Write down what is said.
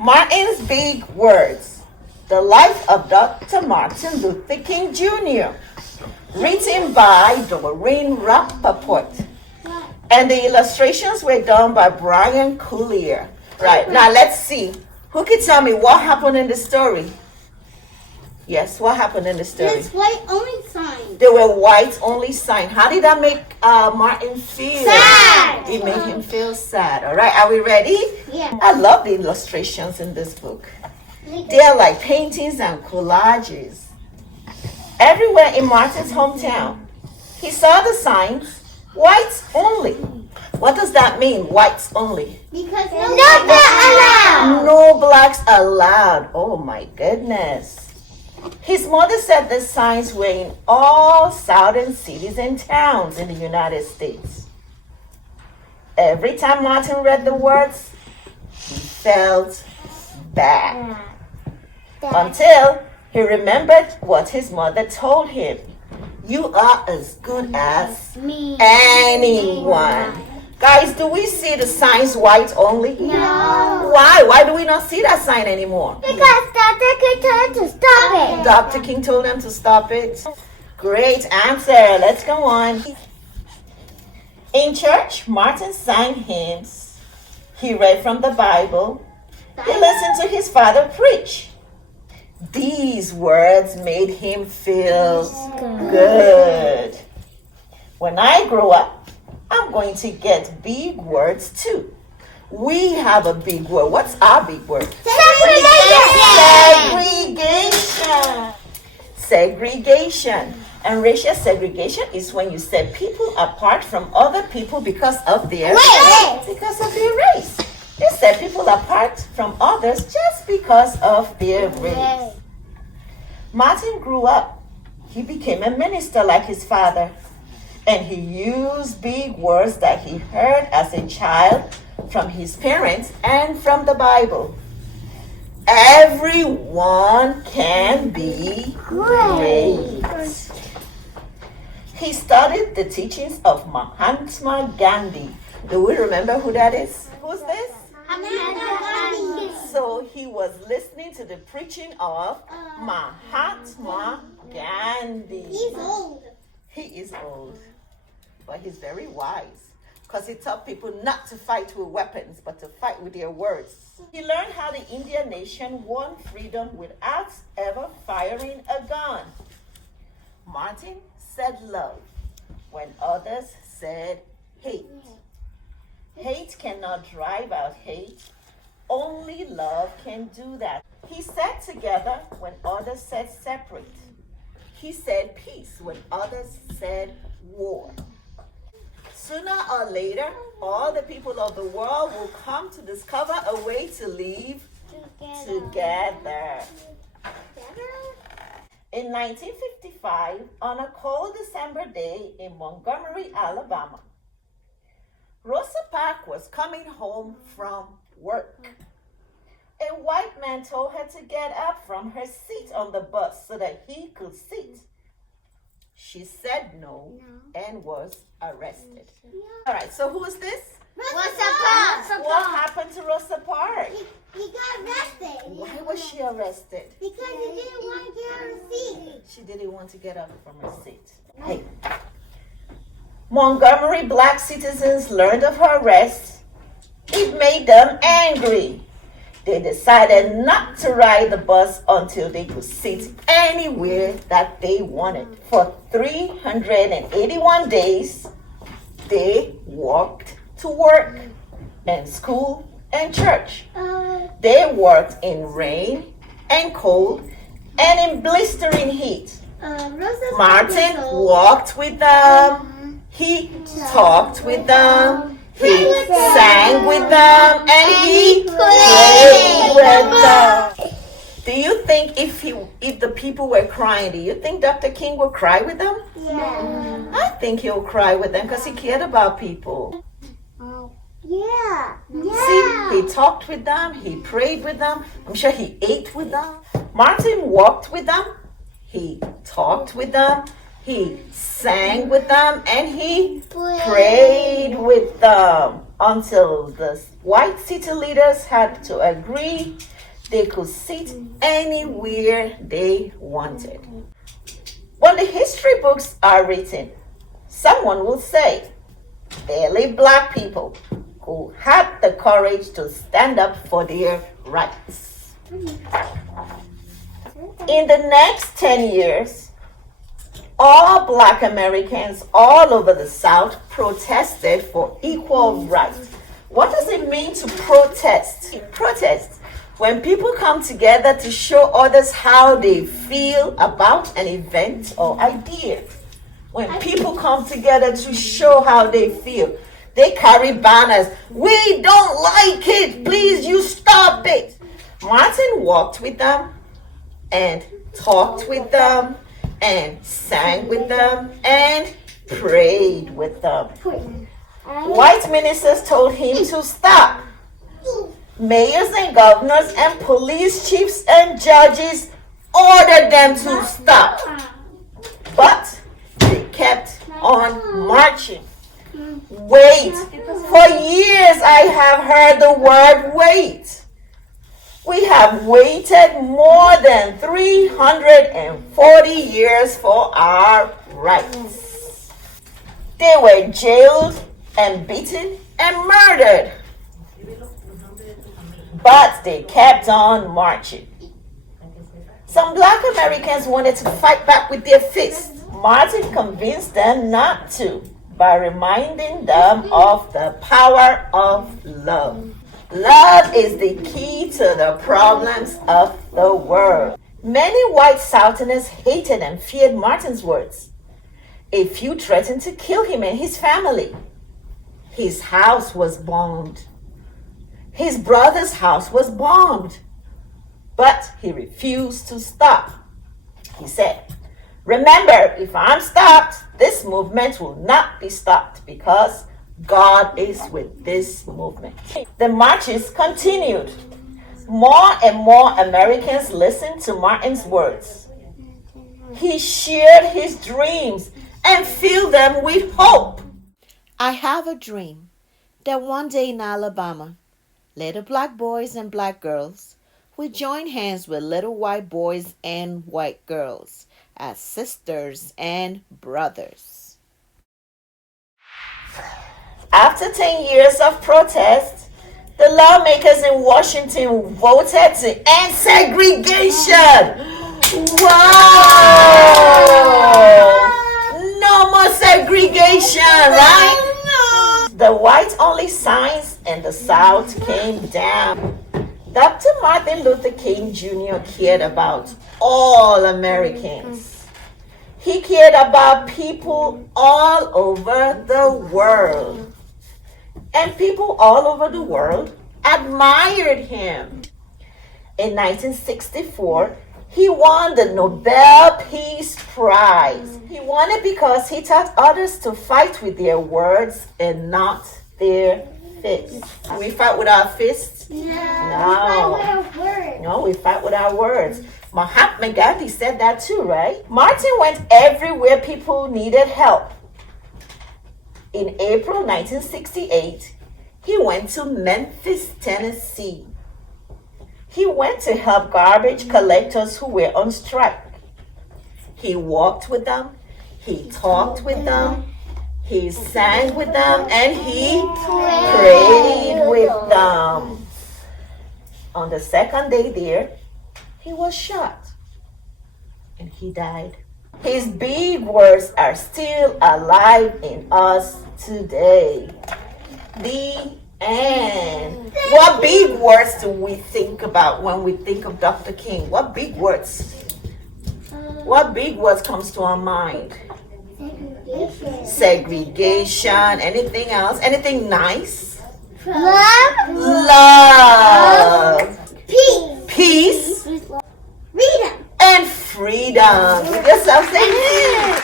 Martin's Big Words. The Life of Dr. Martin Luther King Jr. Written by Doreen Rappaport. And the illustrations were done by Bryan Collier. Right, now let's see. Who can tell me what happened in the story? Yes, what happened in the story? There's white only signs. There were white only signs. How did that make Martin feel? Sad. It made him feel sad. All right, are we ready? Yeah. I love the illustrations in this book. They're like paintings and collages. Everywhere in Martin's hometown, he saw the signs, whites only. What does that mean, whites only? Because no blacks allowed. No blacks allowed. Oh my goodness. His mother said the signs were in all southern cities and towns in the United States. Every time Martin read the words, he felt bad. Until he remembered what his mother told him. You are as good as anyone. Guys, do we see the signs white only? No. Why? Why do we not see that sign anymore? Because Dr. King told him to stop it. Dr. King told them to stop it. Great answer. Let's go on. In church, Martin sang hymns. He read from the Bible. He listened to his father preach. These words made him feel good. When I grow up, I'm going to get big words too. We have a big word. What's our big word? Segregation. Segregation. And racial segregation is when you set people apart from other people because of their race. Because of their race. You set people apart from others just because of their race. Martin grew up. He became a minister like his father. And he used big words that he heard as a child from his parents and from the Bible. Everyone can be great. He studied the teachings of Mahatma Gandhi. Do we remember who that is? Who's this? So he was listening to the preaching of Mahatma Gandhi. He's old. He is old, but he's very wise because he taught people not to fight with weapons, but to fight with their words. He learned how the Indian nation won freedom without ever firing a gun. Martin said love when others said hate. Hate cannot drive out hate. Only love can do that. He said together when others said separate. He said peace when others said war. Sooner or later, all the people of the world will come to discover a way to live together. In 1955, on a cold December day in Montgomery, Alabama, Rosa Parks was coming home from work. A white man told her to get up from her seat on the bus so that he could sit. She said no and was arrested. All right, so who is this? Rosa Parks. What happened to Rosa Parks? He got arrested. Why was she arrested? Because he didn't want to get on a seat. She didn't want to get up from her seat. Hey. Montgomery black citizens learned of her arrest. It made them angry. They decided not to ride the bus until they could sit anywhere that they wanted. For 381 days, they walked to work and school and church. They worked in rain and cold and in blistering heat. Martin walked with them. He talked with them. He sang with them and he played with them. Do you think if the people were crying, do you think Dr. King would cry with them? Yeah. I think he'll cry with them because he cared about people. Yeah. See, he talked with them, he prayed with them. I'm sure he ate with them. Martin walked with them, he talked with them, he sang with them, and he prayed with them. until the white city leaders had to agree they could sit anywhere they wanted. When the history books are written, someone will say, barely black people who had the courage to stand up for their rights. In the next 10 years, all black Americans all over the South protested for equal rights. What does it mean to protest? Protest when people come together to show others how they feel about an event or idea. When people come together to show how they feel, they carry banners. We don't like it. Please, you stop it. Martin walked with them and talked with them and sang with them and prayed with them. White ministers told him to stop. Mayors and governors and police chiefs and judges ordered them to stop. But they kept on marching. Wait. For years I have heard the word wait. We have waited more than 340 years for our rights. They were jailed and beaten and murdered. But they kept on marching. Some black Americans wanted to fight back with their fists. Martin convinced them not to by reminding them of the power of love. Love is the key to the problems of the world. Many white Southerners hated and feared Martin's words. A few threatened to kill him and his family. His house was bombed. His brother's house was bombed. But he refused to stop. He said, remember, if I'm stopped, this movement will not be stopped because God is with this movement. The marches continued. More and more Americans listened to Martin's words. He shared his dreams and filled them with hope. I have a dream that one day in Alabama, little black boys and black girls will join hands with little white boys and white girls as sisters and brothers. After 10 years of protest, the lawmakers in Washington voted to end segregation. Wow! No more segregation, right? The white-only signs in the South came down. Dr. Martin Luther King Jr. cared about all Americans. He cared about people all over the world. And people all over the world admired him. In 1964, he won the Nobel Peace Prize. He won it because he taught others to fight with their words and not their fists. We fight with our fists? No. No, we fight with our words. Mahatma Gandhi said that too, right? Martin went everywhere people needed help. In April 1968, he went to Memphis, Tennessee. He went to help garbage collectors who were on strike. He walked with them, he talked with them, he sang with them, and he prayed with them. On the second day there, he was shot and he died. His big words are still alive in us today. The end. What big words do we think about when we think of Dr. King? What big words? What big words comes to our mind? Segregation. Anything else? Anything nice? Love. Peace. Freedom. And freedom. Give yourself a hand.